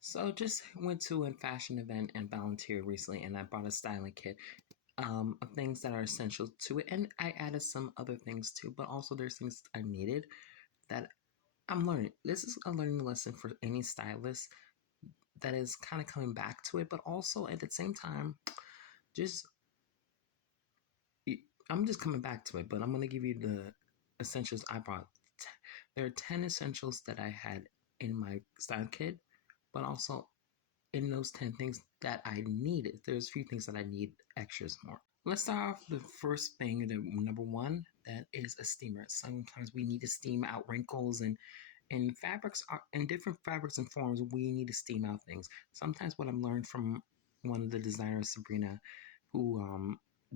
So just went to a fashion event and volunteered recently, and I bought a styling kit of things that are essential to it, and I added some other things too. But also, there's things I needed that I'm learning. This is a learning lesson for any stylist that is kind of coming back to it, but also at the same time, just I'm just coming back to it. But I'm gonna give you the essentials I brought. There are 10 essentials that I had in my style kit, but also in those 10 things that I needed, there's a few things that I need extras more. Let's start off the first thing, the number one, that is a steamer. Sometimes we need to steam out wrinkles and fabrics are in different fabrics and forms, we need to steam out things. Sometimes what I'm learned from one of the designers, Sabrina, who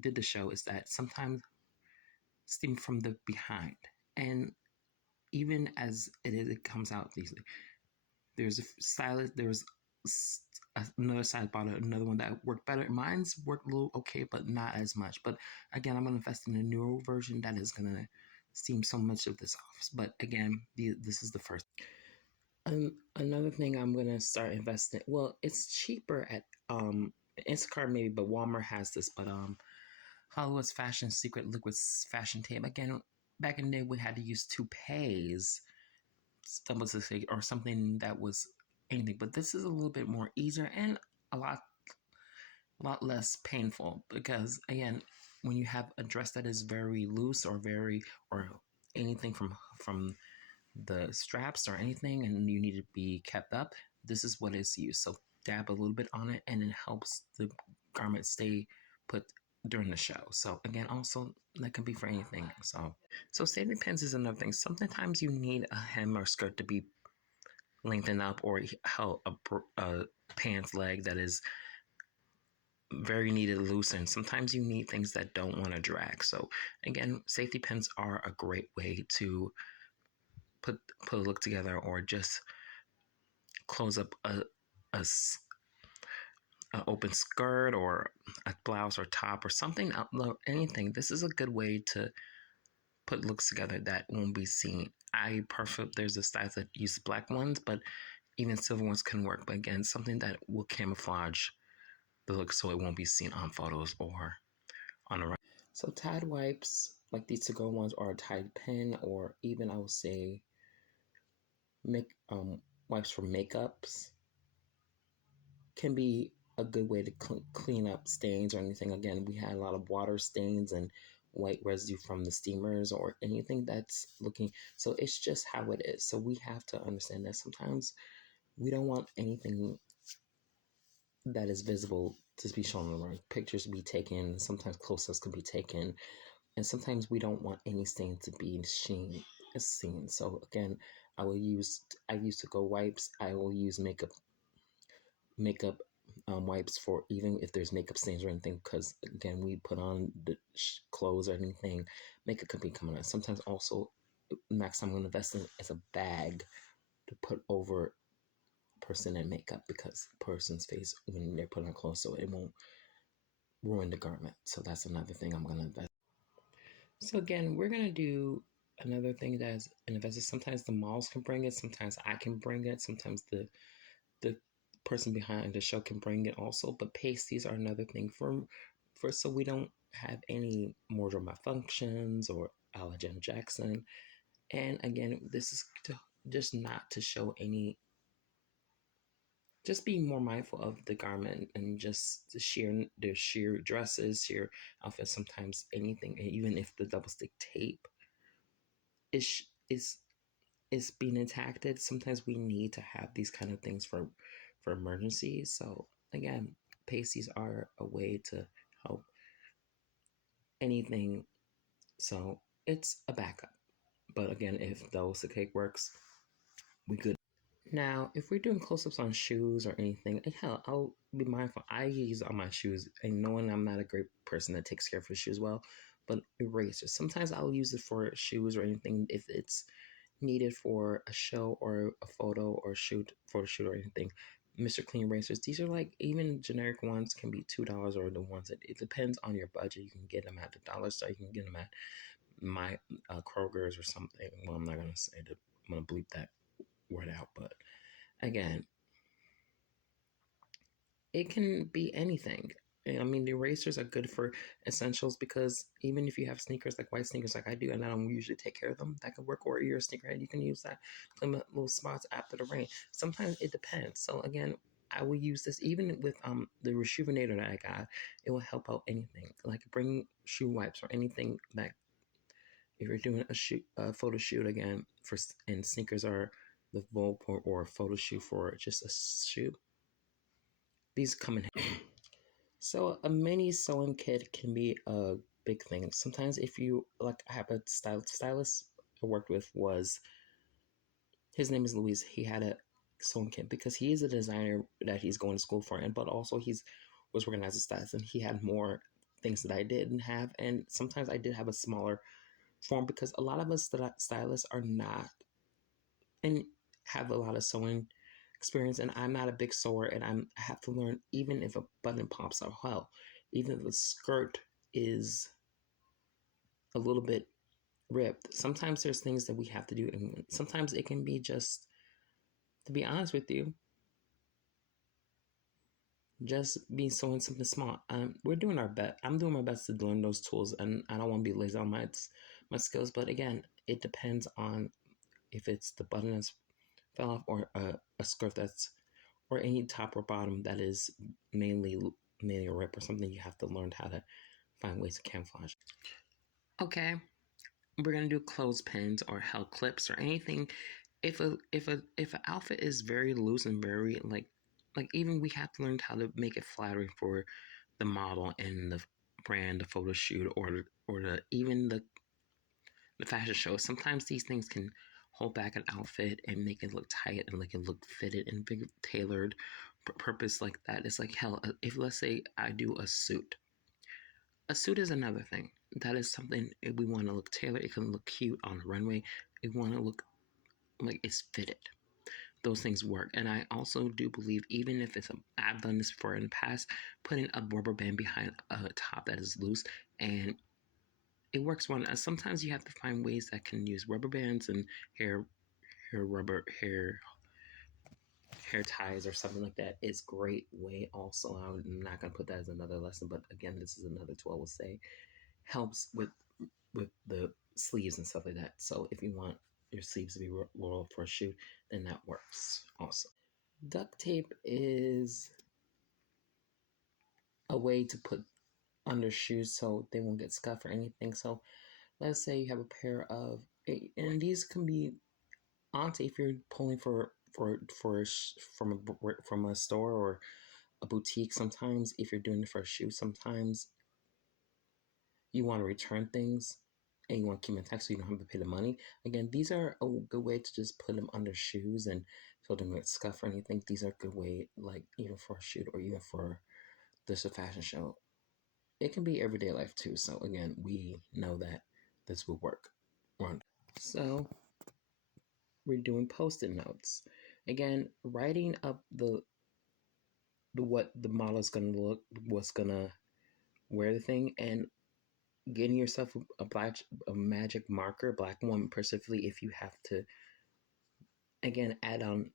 did the show, is that sometimes steam from the behind. And even as it is, it comes out easily. There's a stylist, there's another side bought another one that worked better. Mine's worked a little okay, but not as much. But again, I'm going to invest in a newer version that is going to steam so much of this off. But again, this is the first. Another thing I'm going to start investing. Well, it's cheaper at Instacart maybe, but Walmart has this. But Hollywood's Fashion Secret Liquid Fashion Tape. Again, back in the day, we had to use toupees, or something that was anything. But this is a little bit more easier and a lot less painful because again, when you have a dress that is very loose or anything from the straps or anything, and you need to be kept up, this is what is used. So dab a little bit on it, and it helps the garment stay put during the show. So again, also that can be for anything. So safety pins is another thing. Sometimes you need a hem or skirt to be lengthened up, or a pants leg that is very needed loose, and sometimes you need things that don't want to drag. So again, safety pins are a great way to put a look together, or just close up a open skirt or a blouse or top or something, anything. This is a good way to put looks together that won't be seen. There's a style that uses black ones, but even silver ones can work. But again, something that will camouflage the look so it won't be seen on photos or on the right. So Tide wipes, like these to-go ones, or a Tide pen, or even I would say wipes for makeups, can be a good way to clean up stains or anything. Again, we had a lot of water stains and white residue from the steamers or anything that's looking. So it's just how it is. So we have to understand that sometimes we don't want anything that is visible to be shown around. Pictures to be taken. Sometimes close-ups can be taken, and sometimes we don't want any stain to be seen. So again, I use to-go wipes. I will use makeup wipes for even if there's makeup stains or anything, because again, we put on the clothes or anything, makeup could be coming on. Sometimes also, next time I'm going to invest in is a bag to put over person in makeup, because person's face when they're putting on clothes, so it won't ruin the garment. So that's another thing I'm going to invest. So again, we're going to do another thing that's an investor. Sometimes the malls can bring it, sometimes I can bring it, sometimes the person behind the show can bring it also. But pasties are another thing for so we don't have any wardrobe malfunctions or a la Janet Jackson. And again, this is just not to show any, just being more mindful of the garment and just their sheer dresses, sheer outfits. Sometimes anything, even if the double stick tape is being impacted, sometimes we need to have these kind of things for emergencies. So again, pasties are a way to help anything. So it's a backup. But again, if those the cake works, we good. Now, if we're doing close-ups on shoes or anything, hell, I'll be mindful. I use on my shoes, and knowing I'm not a great person that takes care of his shoes well, but erasers. Sometimes I'll use it for shoes or anything if it's needed for a show or a photo shoot or anything. Mr. Clean erasers. These are like, even generic ones can be $2, or the ones that it depends on your budget. You can get them at the dollar store. You can get them at my Kroger's or something. Well, I'm not gonna say that. I'm gonna bleep that word out. But again, it can be anything. I mean, the erasers are good for essentials because even if you have sneakers like white sneakers like I do, and I don't usually take care of them, that could work. Or you're a sneakerhead, you can use that clean little spots after the rain. Sometimes it depends. So again, I will use this even with the rejuvenator that I got. It will help out anything like bring shoe wipes or anything that if you're doing a photo shoot again for and sneakers are the vogue or a photo shoot for just a shoe. These come in handy. So a mini sewing kit can be a big thing. Sometimes if you like, I have a stylist I worked with was his name is Luis. He had a sewing kit because he is a designer that he's going to school for, and but also he's was working as a stylist, and he had more things that I didn't have, and sometimes I did have a smaller form because a lot of us stylists are not and have a lot of sewing experience, and I'm not a big sewer, and I have to learn even if a button pops out. Hell, even if the skirt is a little bit ripped, sometimes there's things that we have to do, and sometimes it can be just, to be honest with you, just be sewing something small. We're doing our best. I'm doing my best to learn those tools, and I don't want to be lazy on my skills. But again, it depends on if it's the button that's fell off or a skirt that's or any top or bottom that is mainly a rip or something. You have to learn how to find ways to camouflage. Okay, we're gonna do clothespins or held clips or anything. If an outfit is very loose and very like even we have to learn how to make it flattering for the model and the brand, the photo shoot, or the even the fashion show. Sometimes these things can hold back an outfit and make it look tight and make it look fitted and big, tailored purpose like that. It's like hell. If let's say I do a suit is another thing. That is something if we want to look tailored. It can look cute on the runway. We want to look like it's fitted. Those things work, and I also do believe even if I've done this before in the past, putting a rubber band behind a top that is loose and it works one. Sometimes you have to find ways that can use rubber bands and hair hair ties or something like that is great way also. I'm not going to put that as another lesson, but again, this is another tool I will say helps with the sleeves and stuff like that. So if you want your sleeves to be rolled for a shoot, then that works also. Duct tape is a way to put under shoes so they won't get scuffed or anything. So let's say you have a pair of, and these can be honestly if you're pulling from a store or a boutique. Sometimes if you're doing it for a shoe, sometimes you want to return things and you want to keep them intact so you don't have to pay the money. Again, these are a good way to just put them under shoes and so they don't get scuff or anything. These are a good way, like even for a shoot or even for this a fashion show. It can be everyday life too. So again, we know that this will work. So we're doing post-it notes. Again, writing up the what the model is gonna look, what's gonna wear the thing, and getting yourself a magic marker, black one specifically if you have to. Again, add on.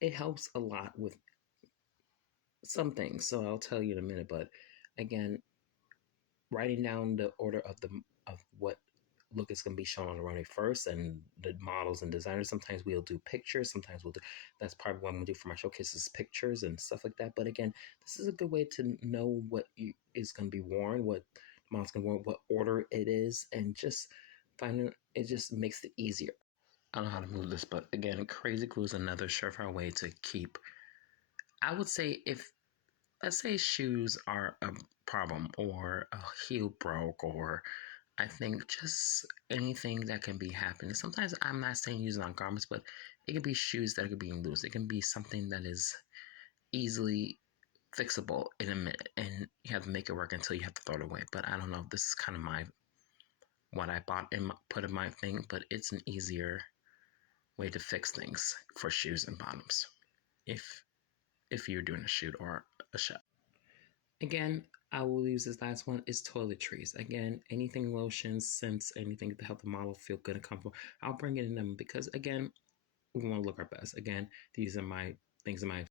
It helps a lot with some things. So I'll tell you in a minute. But again, writing down the order of what look is going to be shown on the runway first, and the models and designers. Sometimes we'll do pictures. Sometimes we'll do. That's part of what I'm going to do for my showcases, pictures and stuff like that. But again, this is a good way to know what is going to be worn, what the model's going to wear, what order it is, and just finding it just makes it easier. I don't know how to move this, but again, crazy glue is another surefire way to keep. I would say if let's say shoes are a problem or a heel broke or I think just anything that can be happening. Sometimes I'm not saying using on garments, but it can be shoes that are being loose. It can be something that is easily fixable in a minute, and you have to make it work until you have to throw it away. But I don't know. This is kind of what I bought and put in my thing, but it's an easier way to fix things for shoes and bottoms if you're doing a shoot or a show. Again, I will use this last one is toiletries. Again, anything lotions, scents, anything to help the model feel good and comfortable. I'll bring it in them because again, we want to look our best. Again, these are my things in my